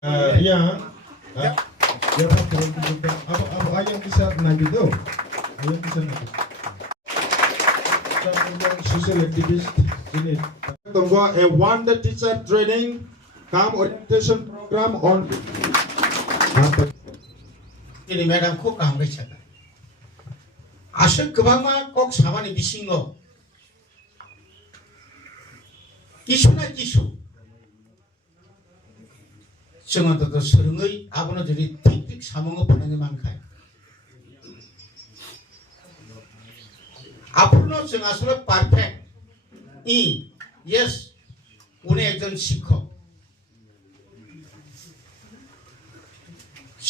Ya, ya apa yang bisa nagi tuh? Yang bisa nagi. Social activist ini. Tunggu a one day teacher training, camp orientation program on. ini madam kok काम गर्छ त आशक गोबांमा कक सामानि बिसिङो किसु ना किसु जोङो त सोलोङै आबनो जुदि थिक थिक सामङो फनानि मानखाय आपनो जों আসলে পারফেক্ট ইয়েস উনি একজন শিক্ষক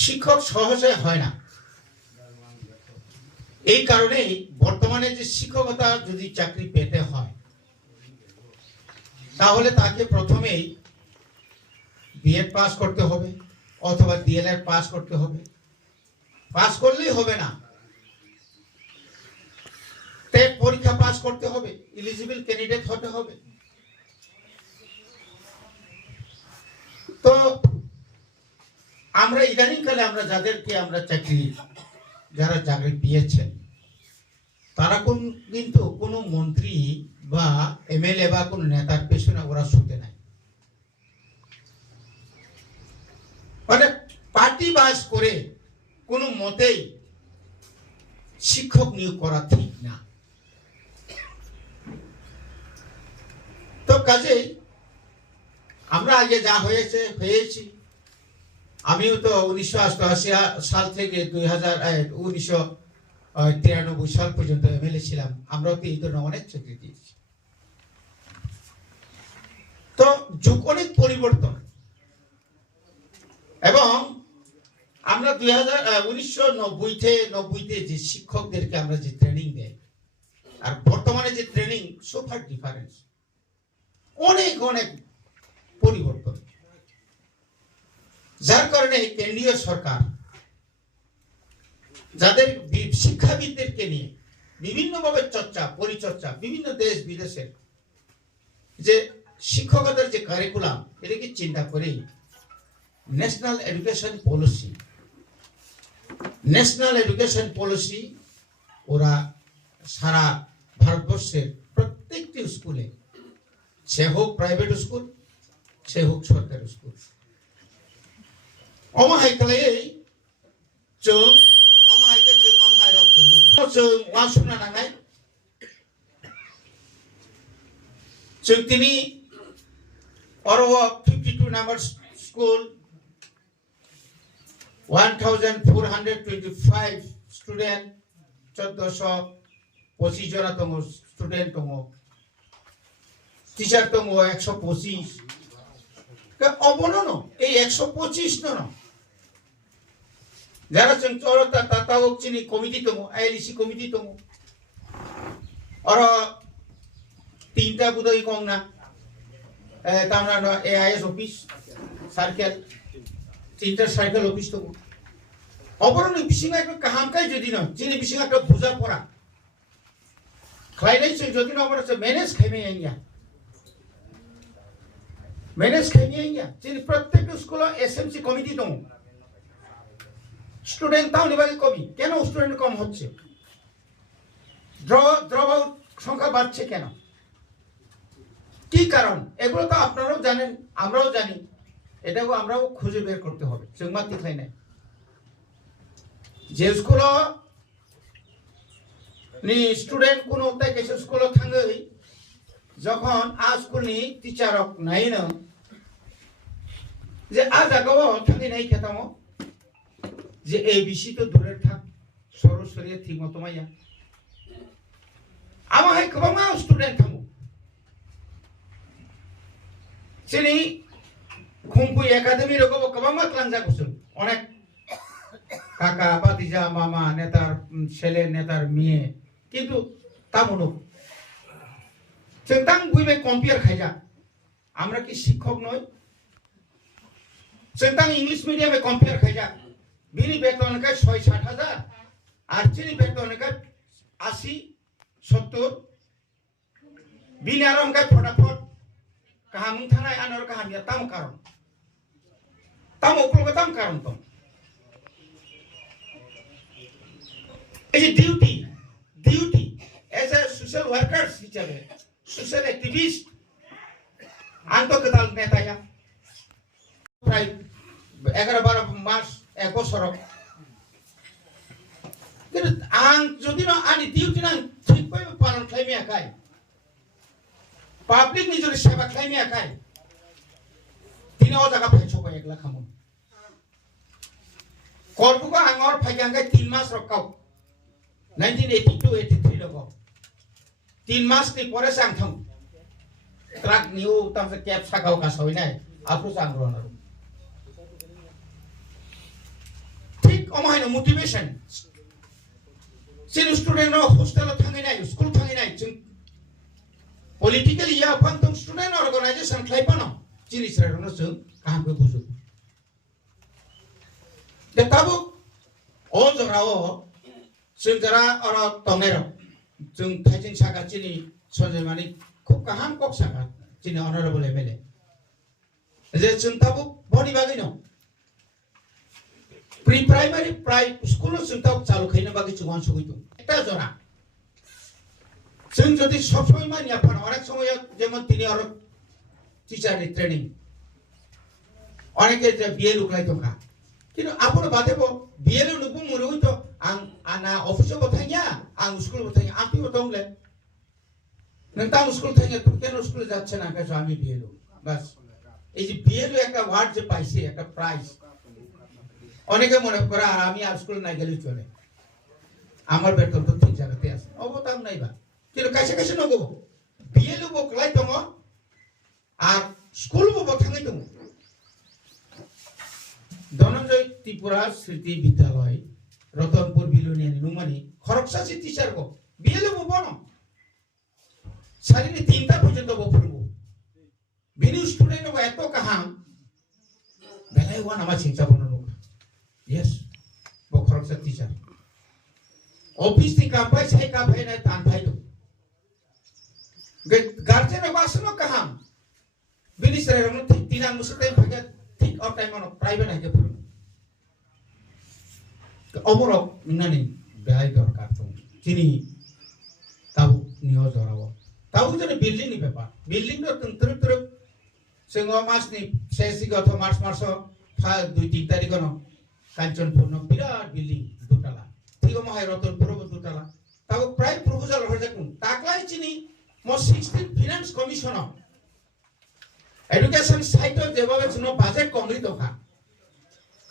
শিক্ষক সহজে হয় না এই কারণে বর্তমানে যে শিক্ষকতা যদি চাকরি পেতে হয় তাহলে তাকে প্রথমেই বিএড পাস করতে হবে অথবা ডিএলএড পাস করতে হবে পাস করলেই হবে না টেট পরীক্ষা পাস করতে হবে এলিজিবল ক্যান্ডিডেট হতে হবে তো আমরা ইদানিংকালে আমরা যাদেরকে আমরা যারা চাকরি পেয়েছেন তারা কিন্তু কোনো মন্ত্রী বা এমএলএ বা কোনো নেতার পেছনে ওরা ছুটে নাই মানে পার্টি বাস করে কোনো মতেই শিক্ষক নিয়োগ করা ঠিক না তো কাজেই আমরা আগে যা হয়েছি আমিও তো 1988 সাল থেকে 1993 সাল পর্যন্ত এমএলএ ছিলাম আমরাও তো এই ধরনের অনেক চাকরি দিয়েছি তো যুগ অনেক পরিবর্তন এবং আমরা 1990 যে শিক্ষকদেরকে আমরা যে ট্রেনিং দেই আর বর্তমানে যে ট্রেনিং সুপার ডিফারেন্স অনেক অনেক পরিবর্তন যার কারণে কেন্দ্রীয় সরকার যাদের শিক্ষাবিদদেরকে নিয়ে বিভিন্নভাবে পরিচর্চা বিভিন্ন দেশ বিদেশের যে শিক্ষকতার যে কারিকুলাম এটাকে চিন্তা করে ন্যাশনাল এডুকেশন পলিসি ওরা সারা ভারতবর্ষের প্রত্যেকটি স্কুলে সে হোক প্রাইভেট স্কুল সে হোক সরকারি স্কুল 어마하이클레이 정 어마하이클 정 어마하이럽 정 와수나 나가이 정티니 어로와 52 number school 1425 student 1425 জন তঙ্গ স্টুডেন্ট তঙ্গ টিচার তঙ্গ 125 অবনন এই 125 নন যারা চরতা তাতাওক চিনি কমিটি তম আইএলসি কমিটি তম আর তিনটা বুদই কং না তামনা এআইএস অফিস সার্কেল তিনটা সার্কেল অফিস তম অবরণ বিসিং একটা কাহামকাই যদি না চিনি বিসিং একটা বুঝা পড়া খাইলাই যদি না আমরা ম্যানেজ খাইমে আইয়া ম্যানেজ খাইমে আইয়া চিনি প্রত্যেক স্কুল এসএমসি কমিটি তম স্টুডেন্ট তাও নিবাগে কমি কেন স্টুডেন্ট কম হচ্ছে ড্রপ আউট সংখ্যা বাড়ছে কেন কি কারণ এগুলো তো আপনারাও জানেন আমরাও জানি এটাও আমরাও খুঁজে বের করতে হবে जोंमा তিখাই নাই যে স্কুল নি স্টুডেন্ট কোনো তাই কেসে স্কুল থাঙ্গই যখন আ স্কুলনি টিচারক নাইনো যে আ জায়গাও থাকি নাই খেতামো যে এবিসি তো দূরে থাক সরাসরি ঠিক মতো মাইয়া আমার গোबां স্টুডেন্ট থামু চিনি খুমপুই একাডেমি রকম গোबां ক্লাংজাগোসো অনেক কাকা বাতিজা মামা নেতার ছেলে নেতার মেয়ে কিন্তু তামুনো जों বুইবে কম্পেয়ার খাইজা আমরা কি শিক্ষক নই जों ইংলিশ মিডিয়ামে কম্পেয়ার খাইজা বিনি বেতন কা ৬-৭ হাজার আর চিনি বেতন কা ৮০-৭০ বিনি আরম কা ফটাফট কাহামুং থানায় আনার কাহামিয়া তাম কারণ tam ukul ko tam karon tong is a duty as a social workers hisabe social activist anto kedal neta ya প্রায় 11-12 মাস 1 বছর কিন্তু আং যদি না আনি ডিউটি না ঠিকভাবে পালন খাইমে আকাই পাবলিক নিজের সেবা খাইমে আকাই তিনি ও জায়গা ফাইছ কয় একলা খামু করবুক আঙর ফাইগাঙ্গাই 3 মাস রকাও 1982-83 লগো 3 মাস নি পরে সাং থাম ট্রাক নিউ তামসে ক্যাব সাকাও কাসই নাই আপু সাংরন ঠিক অমাইনো motivation Sin student no hostel thangi nai school thangi nai chung politically ya pantong student organization khlai pano chini sra no chung kaham ko buju de tabu o jorao chung jara ora tongero chung thaijing saka chini sonjay mani khub kaham kok saka chini honorable MLA je chung tabu boni bagi no pre-primary school chung tabu chalu khaina bagi chung sugui tu একটা জোড়া जों যদি সব সময় মানি আপন অনেক সময় যেমন তিনি আর টিচার ট্রেনিং অনেকে যে বিএল উকলাই তোকা কিন্তু আপন বাদেব বিএল নুবু মুরু তো আং আনা অফিসে বথাইয়া আং স্কুল বথাইয়া আপনি বতংলে নন্তাম স্কুল থাইয়া তুমি কেন স্কুলে যাচ্ছে না কাছে আমি বিএল বাস এই যে বিএল একটা ওয়ার্ড যে পাইছে একটা প্রাইজ অনেকে মনে করে আর আমি আর স্কুল না গেলে চলে আমার বেতন তো ঠিক জায়গাতে আছে অবতাম নাই বা কিন্তু কাছে কাছে নগো বিএলও বকলাই দङ আর স্কুল বো থাঙ্গাই দङ ধনঞ্জয় ত্রিপুরা স্মৃতি বিদ্যালয় রতনপুর বিলুনিয়া নুমানি খরকসাসি টিচার গো বিএলও বো বনো সারিনি 3টা পর্যন্ত বো ফুরবো বিনি স্টুডেন্ট গো এত কাহাম বেলাই ওয়ান আমা চিন্তা বনো ইয়েস বো খরকসা টিচার ऑफिस ती कापाय छाय कापाय ना तान भाई दो गार्जियन वासनो कहां बिनिसरे रंग ठीक तिना मुसते भागे ठीक और टाइम न प्राइवेट आके पुर अमर ननि बेलाय दरकार तो चिनी ताबु नियो जरावो ताबु जने बिल्डिंग नि पेपर बिल्डिंग नो तंत्र सेंगो मास नि सेसी गथ मार्च 2-3 तारिख न कांचनपुर न बिराट building दुटाला Tiga mahai roton puro betutala. Tahu prime proposal harjakum. Taklai cini mo 16 finance commissioner. Education side of development no budget kongri toka.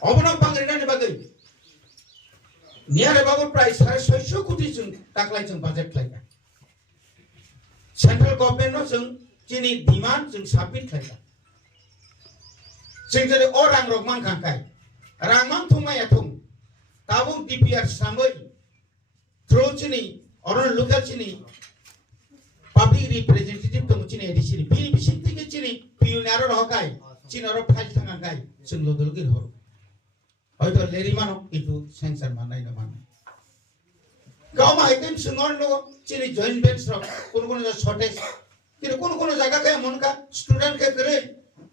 Obona pangrina ne bagai. Near about price har 600 koti chung taklai chung budget laika. Central government no chung cini demand chung submit laika. Chung jadi orang rokman kangkai. Rangman thumai athum. Tabung DPR sambai through chini or local chini public representative to chini edisi bini bisinti ke chini pionero hokai chini oro file thangai chung lodol gir hor hoyto leri mano itu sensor manai na man gaw ma item sungor no chini joint bench ro kono ja shortage কিন্তু কোন জায়গা কে মন কা student কে করে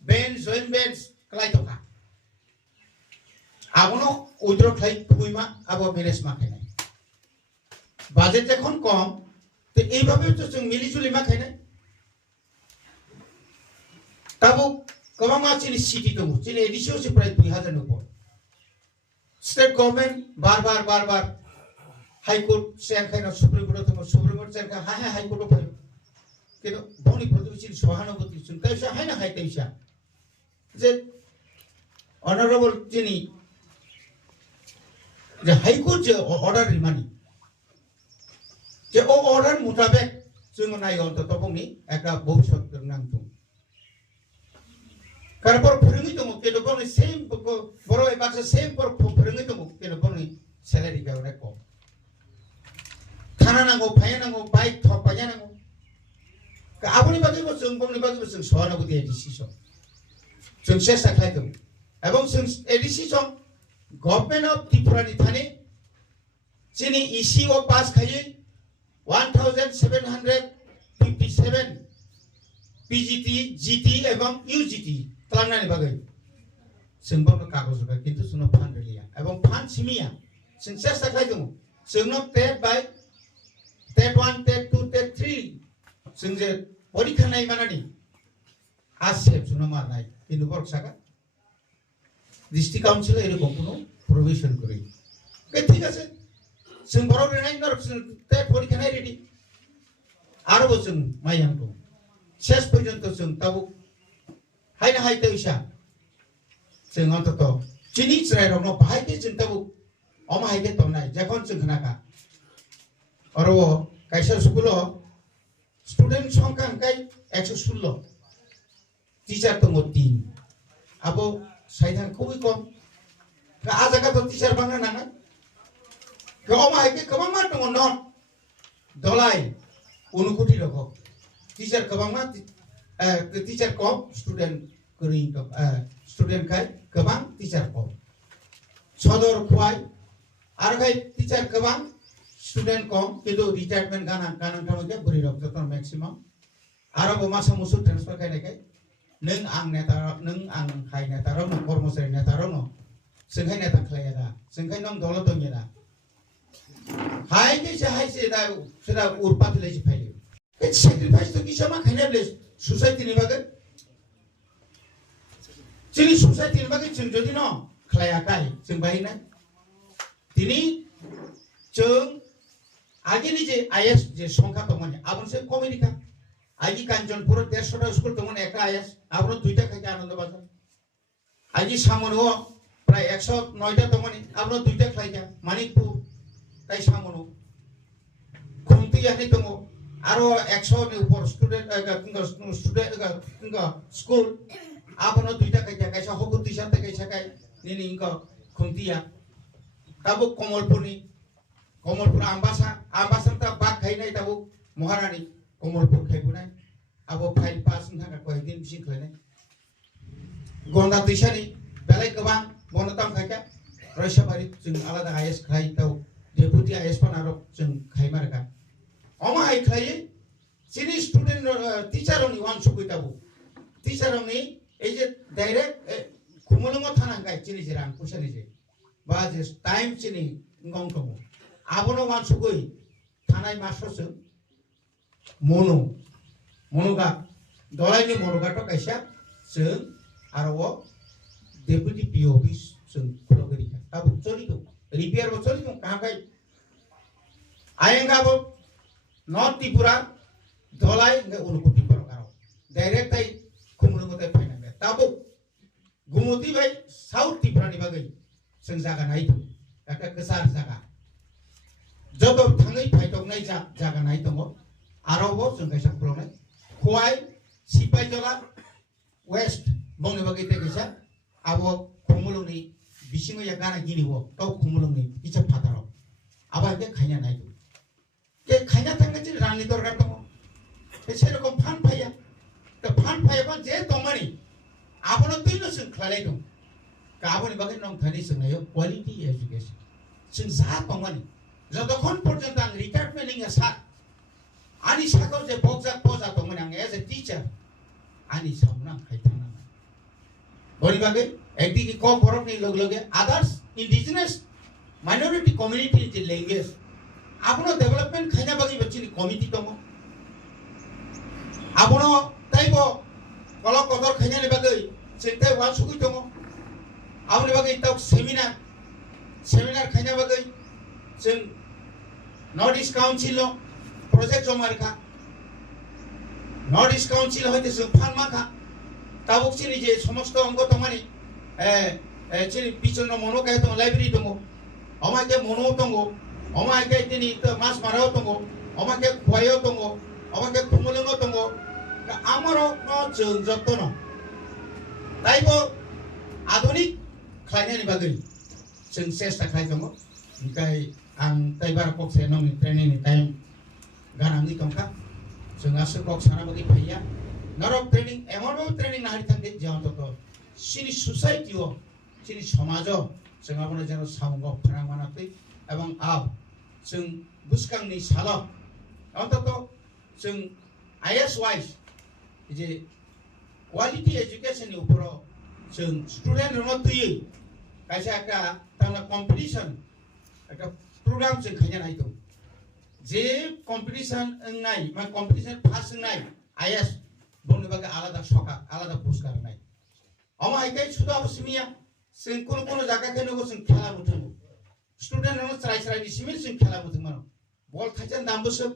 bench joint bench ক্লাই তো কা আবনো withdraw খাই কুইমা আবো ম্যানেজ মা খাই বাজেট যখন কম তো এইভাবে তো जों মিলিজুলি মা খাই না তাবো কবা মা চিনি সিটি দङ চিনি এডিসিও সে প্রায় 2000 উপর স্টেট গভর্নমেন্ট বারবার হাইকোর্ট শেয়ার খাইনা সুপ্রিম কোর্ট শেয়ার খা হ্যাঁ হাইকোর্ট ফাই কিন্তু বনি প্রতিবেশী সহানুভূতি শুন কাইসা হাইনা হাই কাইসা যে অনারেবল চিনি যে হাইকোর্ট যে অর্ডার রিমানি যে ও অর্ডার মোতাবেক जों नाय অন্তত বংনি একটা ভবিষ্যৎ নামতো কারপর ফরিঙ্গি দङ কিন্তু বংনি সেম বড় এবারে সেম পর ফরিঙ্গি দङ কিন্তু বংনি স্যালারি গাওরে কম থানা নাঙ্গো ফায়া নাঙ্গো বাইক থপায়া নাঙ্গো আবনি বাগিবো जों বংনি বাগিবো जों সহানুভূতি ডিসিশন जों চেষ্টা খাইতো এবং जों ডিসিশন गवर्नमेंट ऑफ त्रिपुरा नि थाने चिनी ईसीओ पास खाई 1757 पीजीटी जीटी एवं यूजीटी तलांगनानि बागै जोंबो कागज होबाय किन्तु जोंनो फान गैलिया एबं फान सिमिया जों सेस्था खालामदों जोंनो TET by TET 1 TET 2 TET 3 जों जे परीक्षा नाय मानानि आसेब जोंनो मारनाय किन्तु बरसाका डिस्ट्रिक्ट काउन्सिल एरকম কোনো প্রভিশন করি ঠিক আছে जों बराव रेनाय नरक जों टेट परीक्षा नाय रेडि आरो जों मायांखौ शेष पर्यन्त जों ताबु हायना हायते इसा जों अन्तत चिनि चिरायरावनो बाहायके जों ताबु अमा हायके तनाय जखन जों खोनाका आरो कायसा स्कुल स्टुडेन्ट संख्या अंकाय 116 टीचर दङ 3 आबो साइदान खुबै कम आ जागा तो टीचर बांना नाङा अमा हायके गोबां मा दङ नट दलाय उनुकुटी रखो टीचर गोबां मा टीचर कम स्टूडेंट गरी स्टूडेंट काय गोबां टीचर कम सदर खुवाय आरो काय टीचर गोबां स्टूडेंट कम किन्तु रिटायरमेंट गाना थामके बुरि रखो तो मैक्सिमाम आरो बमासा मुसु ट्रांसफर खायनायखाय नों आं नेता नों आं हाय नेताराव न कर्मचारी नेताराव न जोंखाय नेता खालाया दा जोंखाय नों दौलत दंया दा हाय के दा सेदा उरपात लेजि फायो ए सैक्रिफाइस तो किसमा खायना ब्लेस सोसाइटी नि बागै जोंनि सोसाइटी नि बागै जों जदि न खालायाखाय जों बायना दिनै जों आगेनि जे आईएस जे संख्या दंमोन आबनसे कमिनिका आगि कांचनपुर 150टा स्कुल दंमोन एकटा आईएस आबनो दुइटा खायके आनंद बाजार आगि सामनो प्राय 109टा दंमोन आबनो दुइटा खायके मानिकपुर ताई सामनो खुमतियानि दङ आरो 100 नि ऊपर स्टूडेंट स्कुल आबनो दुइटा खायके कायसा हकु टीचर ते कायसा काय निनि इंको खुमतिया ताबो कमलपुर आम्बासा ता बाग खायनाय ताबो महारानी कमलपुर खायबुनाय आबो फाइल पास थाखा कय दिन बिसिं खायनाय गंगा दैसानि बेलाय गोबां बनताम खायका रयसाबारि जों आलादा आईएस खाय ताव डेपुटी आईएस पनारो जों खायमारका अमा हाय खाय सिनि स्टूडेंट टीचरनि वान सुगैताबो टीचरनि ए जे डाइरेक्ट खुमलंग थानांगाय चिनि जे रां फैसानि जे बा जे टाइम चिनि गं दङ आबनो वान सुगै थानाय मास्टरसो मनोगा दलायनि मनोगाथ कायसा जों आरो डेपुटी पी ऑफिस जों खुलगरिका ताबो चलिदो रिपेयर बो चलिदो काहाय आयंगाबो नॉर्थ त्रिपुरा दलाय उनुकुटी परकारो डाइरेक्ट ताई खुमलंगताय फायनांगो ताबो गुमति भाई साउथ त्रिपुरानि बागै जों जागा नायदो दाका गोसार जागा जब थाङै फायदोंनाय जागा नाय दङ आरोबाव जों कायसा खुलनाय खुवाय सिपाइजला वेस्ट मौनि बागै कायसा आबो खुमलंनि बिसिङया गाना गिनिबो ताव खुमलंनि इचा फादाराव आबा के खायना नायदो के खायना थांगोन जे रांनि दरकार दङ बे सेरकम फान फाया त फान फायाबा जे दंमानि आबनो दैनो जों खालाय दं गाबोनि बागै नों थानि सोंनायाव क्वालिटी एजुकेशन जों जा दंमानि जतखन पर्यन्त आं रिटायरमेन्ट सा आनि साखौ जे बगजा पजा दंमोन आं एज ए टीचर आनि सामना खायथाना बनि बागै एकदिके क बरफनि लगे लगे अदर्स इंडिजिनस माइनॉरिटी कम्युनिटी जे लैंग्वेज आपनो डेवलपमेंट खायना बागै बच्चिनि कमिटी दङ आपनो ताइबो कल कदर खायनानि बागै चिन्ताय वान सुगै दङ आपनि बागै ताव सेमिनार खायना बागै जों नॉर्थ ईस्ट काउंसिल प्रोजेक्ट जमा रखा नॉर्थ ईस्ट काउंसिल होते जों फानमाखा ताबुक चिनि जे समस्त अंग दंमानि चिनि पिछन मनो काय दं लाइब्रेरी दङ अमाके मनो दङ अमाके दिनि मास माराव दङ अमाके खुवायाव दङ अमाके खुमलंग दङ आमरो न जों जतन ताइबो आधुनिक खायनानि बागै जों चेष्टा खाय दङ ओमफ्राय आं ताइबार पक्से नंनि ट्रेनिंनि टाइम गानाङै दंखा जोंहा सोरबक साना बागै फैया नरक ट्रेनिं एमनबो ट्रेनिं नाहारि थांदे जेव तो सिनि सोसाइटियाव सिनि समाजाव जों आबनो जेन साउंग फोरांमानाखै एवं आब जों बुसकांनि सालाव अन्तत जों आईएस वाइज जे क्वालिटी एजुकेशननि ऊपर जों स्टुडेन्ट रनो तुयो कायसे একটা तामना कम्पिटिशन একটা প্রোগ্রাম जों खायनो नायदों जे कम्पिटिशन नाय मा कम्पिटिशन पास नाय आईएएस बंनि बागे आलादा सका आलादा पुरस्कार नाय अमा हायकाय सुदा बसमिया जों कोन जागा खेलनो जों खेला मुथों स्टुडेन्ट रनो ट्राइ ट्राइ निसिम जों खेला मुथों मानो बल खायजन दामबोसो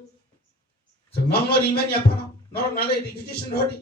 जों नंग रिमेन याफानो नर नाले एजुकेशन हदि